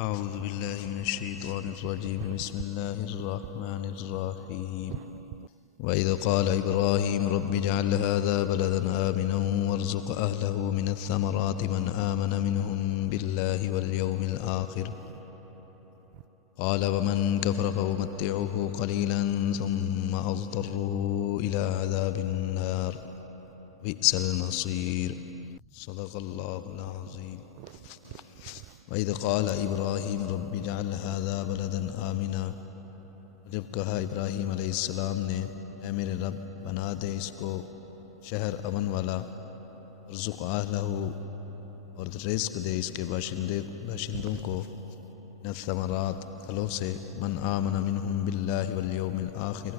أعوذ بالله من الشيطان الرجيم بسم الله الرحمن الرحيم وإذ قال إبراهيم رب اجعل هذا بلدا آمنا وارزق أهله من الثمرات من آمن منهم بالله واليوم الآخر قال ومن كفر فأمتعه قليلا ثم أضطره إلى عذاب النار بئس المصير صدق الله العظيم وَإِذْ قَالَ إِبْرَاهِيمُ رَبِّ اجْعَلْ هَذَا بَلَدًا آمِنًا، جب کہا ابراہیم علیہ السلام نے اے میرے رب بنا دے اس کو شہر امن والا، وارزق اہلہ اور رزق دے اس کے باشندوں کو، من الثمرات پھلوں سے، من آمن منہم باللہ والیوم الآخر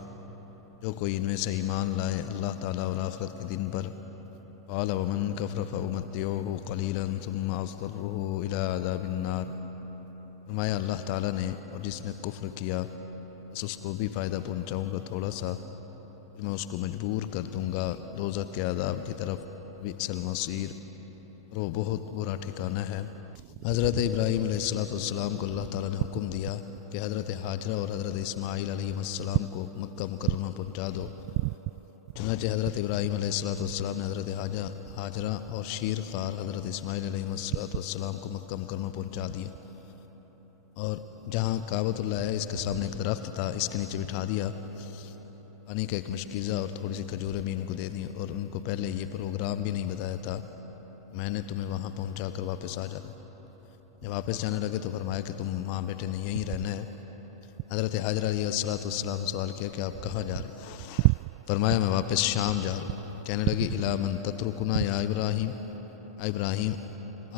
جو کوئی ان میں سے ایمان لائے اللہ تعالیٰ اور آخرت کے دن پر، قال ومن کفر فأمتعه قلیلا ثم اضطره الى عذاب النار، فرمایا اللہ تعالیٰ نے اور جس نے کفر کیا بس اس کو بھی فائدہ پہنچاؤں گا تھوڑا سا، پھر میں اس کو مجبور کر دوں گا دوزخ کے عذاب کی طرف، بئس المصیر، اور وہ بہت برا ٹھکانہ ہے۔ حضرت ابراہیم علیہ السلام کو اللہ تعالیٰ نے حکم دیا کہ حضرت ہاجرہ اور حضرت اسماعیل علیہ السلام کو مکہ مکرمہ پہنچا دو۔ چنانچہ حضرت ابراہیم علیہ السلام نے حضرت ہاجرہ اور شیر خوار حضرت اسماعیل علیہ السلام کو مکہ مکرمہ پہنچا دیا، اور جہاں کعبۃ اللہ ہے اس کے سامنے ایک درخت تھا، اس کے نیچے بٹھا دیا، پانی کا ایک مشکیزہ اور تھوڑی سی کھجوریں بھی ان کو دے دیں، اور ان کو پہلے یہ پروگرام بھی نہیں بتایا تھا، میں نے تمہیں وہاں پہنچا کر واپس آ جانا۔ جب واپس جانے لگے تو فرمایا کہ تم وہاں بیٹے نے یہیں رہنا ہے۔ حضرت ہاجرہ علیہ السلام نے سوال کیا کہ آپ کہاں جا رہے ہیں؟ فرمایا میں واپس شام جا رہا ہوں۔ کہنے لگی الی من تترکنا یا ابراہیم، ابراہیم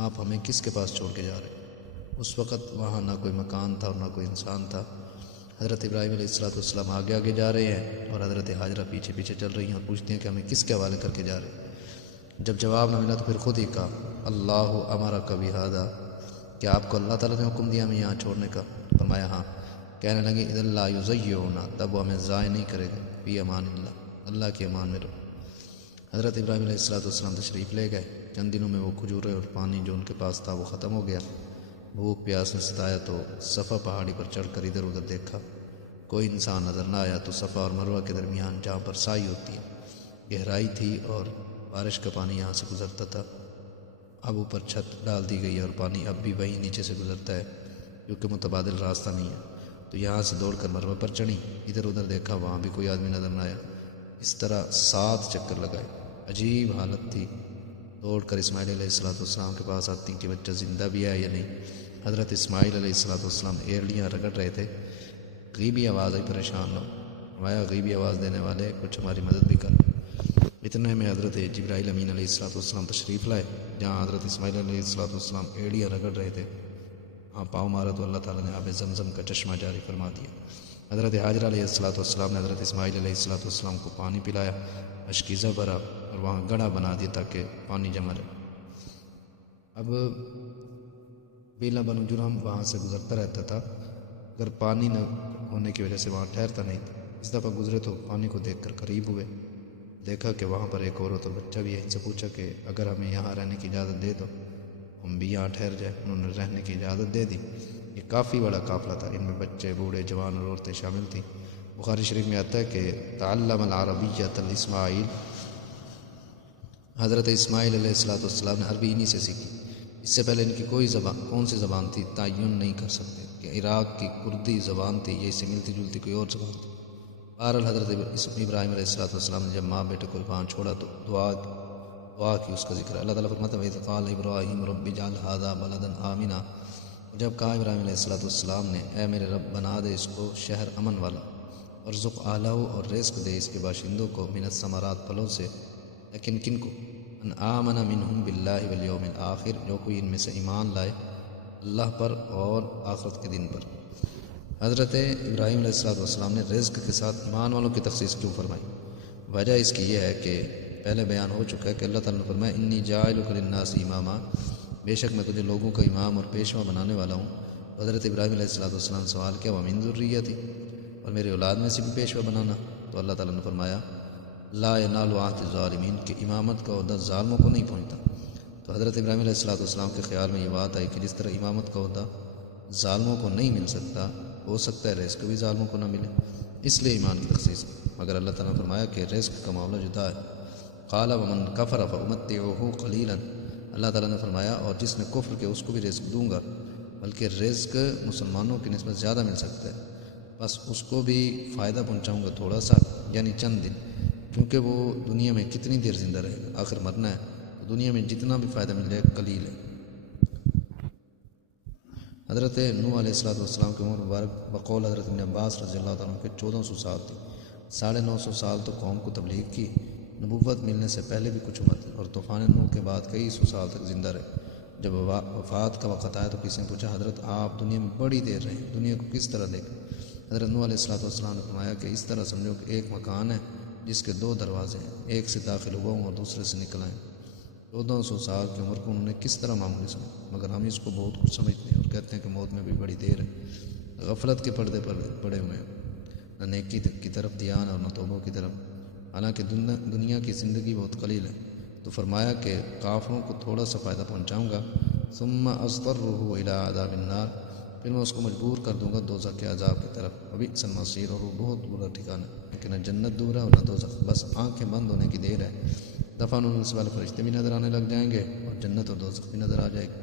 آپ ہمیں کس کے پاس چھوڑ کے جا رہے ہیں؟ اس وقت وہاں نہ کوئی مکان تھا اور نہ کوئی انسان تھا۔ حضرت ابراہیم علیہ السلام آگے آگے جا رہے ہیں اور حضرت ہاجرہ پیچھے پیچھے چل رہی ہیں اور پوچھتی ہیں کہ ہمیں کس کے حوالے کر کے جا رہے ہیں؟ جب جواب نہ ملا تو پھر خود ہی کہا اللہ امرک بہذا، کہ آپ کو اللہ تعالیٰ نے حکم دیا ہمیں یہاں چھوڑنے کا؟ فرمایا ہاں۔ کہنے لگے اذا لا یضیعنا، تب وہ ہمیں ضائع نہیں کرے گا، فی امان اللہ، اللہ کے امان میں رہو۔ حضرت ابراہیم علیہ السلام تشریف لے گئے۔ چند دنوں میں وہ کھجوریں اور پانی جو ان کے پاس تھا وہ ختم ہو گیا۔ بھوک پیاس نے ستایا تو صفا پہاڑی پر چڑھ کر ادھر ادھر دیکھا، کوئی انسان نظر نہ آیا تو صفا اور مروہ کے درمیان جہاں پر سائی ہوتی ہے گہرائی تھی اور بارش کا پانی یہاں سے گزرتا تھا، اب اوپر چھت ڈال دی گئی اور پانی اب بھی وہیں نیچے سے گزرتا ہے کیونکہ متبادل راستہ نہیں ہے، تو یہاں سے دوڑ کر مروہ پر چڑھی، ادھر ادھر دیکھا، وہاں بھی کوئی آدمی نظر نہ آیا، اس طرح 7 چکر لگائے، عجیب حالت تھی۔ دوڑ کر اسماعیل علیہ السلام کے پاس آتی کہ بچہ زندہ بھی ہے یا نہیں۔ حضرت اسماعیل علیہ السلام ایڑیاں رگڑ رہے تھے، غیبی آواز آئی، پریشان نہ ہو، فرمایا غیبی آواز دینے والے کچھ ہماری مدد بھی کر۔ اتنے میں حضرت جبرائیل امین علیہ السلام تشریف لائے، جہاں حضرت اسماعیل علیہ السلام ایڑیاں رگڑ رہے تھے وہاں پاؤں مارا تو اللہ تعالیٰ نے آب زمزم کا چشمہ جاری فرما دیا۔ حضرت ہاجرہ علیہ السلام نے حضرت اسماعیل علیہ السلام کو پانی پلایا، اشکیزہ بھرا اور وہاں گڑھا بنا دیا تاکہ پانی جمع رہے۔ اب بیلا بنو جرہم وہاں سے گزرتا رہتا تھا، اگر پانی نہ ہونے کی وجہ سے وہاں ٹھہرتا نہیں تھا۔ اس دفعہ گزرے تو پانی کو دیکھ کر قریب ہوئے، دیکھا کہ وہاں پر ایک عورت اور بچہ بھی ہے۔ ان سے پوچھا کہ اگر ہمیں یہاں رہنے کی اجازت دے دو ہم بھی یہاں ٹھہر جائیں۔ انہوں نے رہنے کی اجازت دے دی۔ یہ کافی بڑا قافلہ تھا، ان میں بچے، بوڑھے، جوان اور عورتیں شامل تھیں۔ بخاری شریف میں آتا ہے کہ تعلم العربیۃ الاسماعیل، حضرت اسماعیل علیہ السلام نے عربی انہی سے سیکھی، اس سے پہلے ان کی کوئی زبان، کون سی زبان تھی تعین نہیں کر سکتے کہ عراق کی کردی زبان تھی یا اس سے ملتی جلتی کوئی اور زبان تھی۔ بہرحال حضرت ابراہیم علیہ السلام نے جب ماں بیٹے کو وہاں چھوڑا تو دعا کی، اس کا ذکر اللہ تعالیٰ فرماتا ہے وَإِذْ قَالَ إِبْرَاهِيمُ رَبِّ اجْعَلْ هَذَا بَلَدًا آمِنًا، جب کہا ابراہیم علیہ السلام نے اے میرے رب بنا دے اس کو شہر امن والا، وارزق اہلہ اور رزق دے اس کے باشندوں کو، من الثمرات پھلوں سے، لیکن کن کو؟ من آمن منہم باللہ والیوم الآخر، جو کوئی ان میں سے ایمان لائے اللہ پر اور آخرت کے دن پر۔ حضرت ابراہیم علیہ السلام نے رزق کے ساتھ ایمان والوں کی تخصیص کیوں فرمائی؟ وجہ اس کی یہ ہے کہ پہلے بیان ہو چکا ہے کہ اللہ تعالیٰ نے فرمایا انی جاعلک للناس اماما، بے شک میں تجھے لوگوں کا امام اور پیشوا بنانے والا ہوں۔ حضرت ابراہیم علیہ السلام نے سوال کیا ومن ذریتی، اور میری اولاد میں سے بھی پیشوا بنانا؟ تو اللہ تعالیٰ نے فرمایا لا ینال عہد الظالمین، کہ امامت کا عہدہ ظالموں کو نہیں پہنچتا۔ تو حضرت ابراہیم علیہ السلام کے خیال میں یہ بات آئی کہ جس طرح امامت کا عہدہ ظالموں کو نہیں مل سکتا، ہو سکتا ہے رزق بھی ظالموں کو نہ ملے، اس لیے ایمان کی تخصیص، مگر اللہ تعالیٰ نے فرمایا کہ رزق کا معاملہ جدا ہے۔ قال ومن کفر فامتعہ قلیلا، اللہ تعالیٰ نے فرمایا اور جس نے کفر کیا اس کو بھی رزق دوں گا، بلکہ رزق مسلمانوں کی نسبت زیادہ مل سکتا ہے، بس اس کو بھی فائدہ پہنچاؤں گا تھوڑا سا، یعنی چند دن، کیونکہ وہ دنیا میں کتنی دیر زندہ رہے گا، آخر مرنا ہے، تو دنیا میں جتنا بھی فائدہ مل جائے قلیل ہے۔ حضرت نوح علیہ السلام کی عمر مبارک بقول حضرت ابن عباس رضی اللہ تعالیٰ عنہ کے 1400 سال تھی، 950 سال تو قوم کو تبلیغ کی، نبوت ملنے سے پہلے بھی کچھ عمر تھی، اور طوفان نوح کے بعد کئی سو سال تک زندہ رہے۔ جب وفات کا وقت آیا تو کسی نے پوچھا حضرت آپ دنیا میں بڑی دیر رہے، دنیا کو کس طرح دیکھیں؟ حضرت نوح علیہ السلام نے فرمایا کہ اس طرح سمجھو کہ ایک مکان ہے جس کے 2 دروازے ہیں، ایک سے داخل ہوا ہوں اور دوسرے سے نکل آئے۔ 1400 سال کی عمر کو انہوں نے کس طرح معمولی سمجھا، مگر ہم اس کو بہت کچھ سمجھتے ہیں اور کہتے ہیں کہ موت میں بھی بڑی دیر ہے۔ غفلت کے پردے پر پڑے ہوئے ہیں، نہ نیکی کی طرف دھیان اور نہ توبہ کی طرف، حالانکہ دنیا کی زندگی بہت قلیل ہے۔ تو فرمایا کہ کافروں کو تھوڑا سا فائدہ پہنچاؤں گا، ثم اضطرہ الی عذاب النار، پھر میں اس کو مجبور کر دوں گا دوزخ کے عذاب کی طرف، وبئس المصیر، اور وہ بہت برا ٹھکانہ ہے کہ نہ جنت دور ہے اور نہ دوزخ، بس آنکھیں بند ہونے کی دیر ہے، دفن ہونے سے والے فرشتے بھی نظر آنے لگ جائیں گے اور جنت اور دوزخ بھی نظر آ جائے گی۔